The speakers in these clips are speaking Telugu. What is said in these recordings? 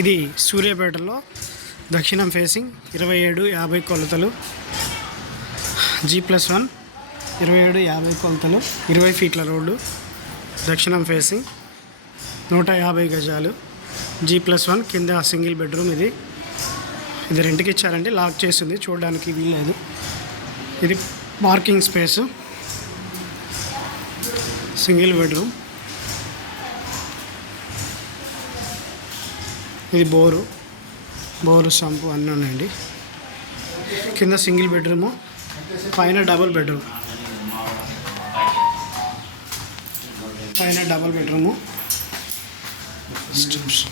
ఇది సూర్యాపేటలో దక్షిణం ఫేసింగ్ 27-50 కొలతలు G+1 27-50 కొలతలు 20 ఫీట్ల రోడ్డు దక్షిణం ఫేసింగ్ 150 గజాలు G+1 కింద సింగిల్ బెడ్రూమ్. ఇది రెంట్కి ఇచ్చారండి, లాక్ చేసింది, చూడడానికి వీల్లేదు. ఇది పార్కింగ్ స్పేసు, సింగిల్ బెడ్రూమ్. ఇది బోరు సంపు అన్నీ ఉన్నాయండి. కింద సింగిల్ బెడ్రూము, పైన డబుల్ బెడ్రూము. స్టెప్స్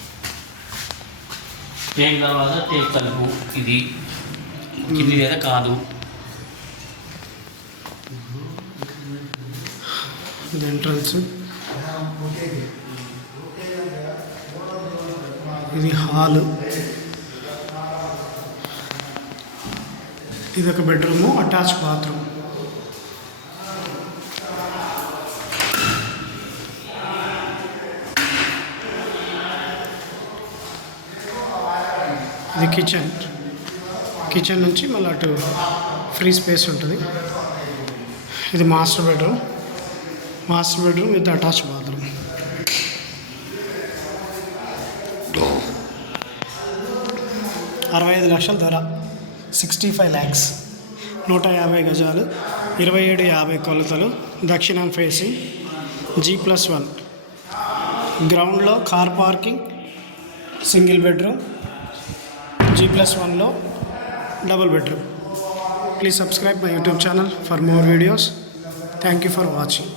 ఏం కావాలో టేక్ తలుపు, ఇది కింది లేదా కాదు. ఇది ఎంట్రన్స్, ఇది హాలు, ఇది ఒక బెడ్రూము, అటాచ్ బాత్రూమ్. ఇది కిచెన్ నుంచి మళ్ళీ అటు ఫ్రీ స్పేస్ ఉంటుంది. ఇది master bedroom with attach bathroom. $65 లక్షల ధర, 65 lakhs. 150 గజాలు, 27-50 కొలతలు, దక్షిణం ఫేసింగ్, G+1. గ్రౌండ్లో కార్ పార్కింగ్, సింగిల్ బెడ్రూమ్, G+1లో double bedroom. Please subscribe my YouTube channel for more videos. Thank you for watching.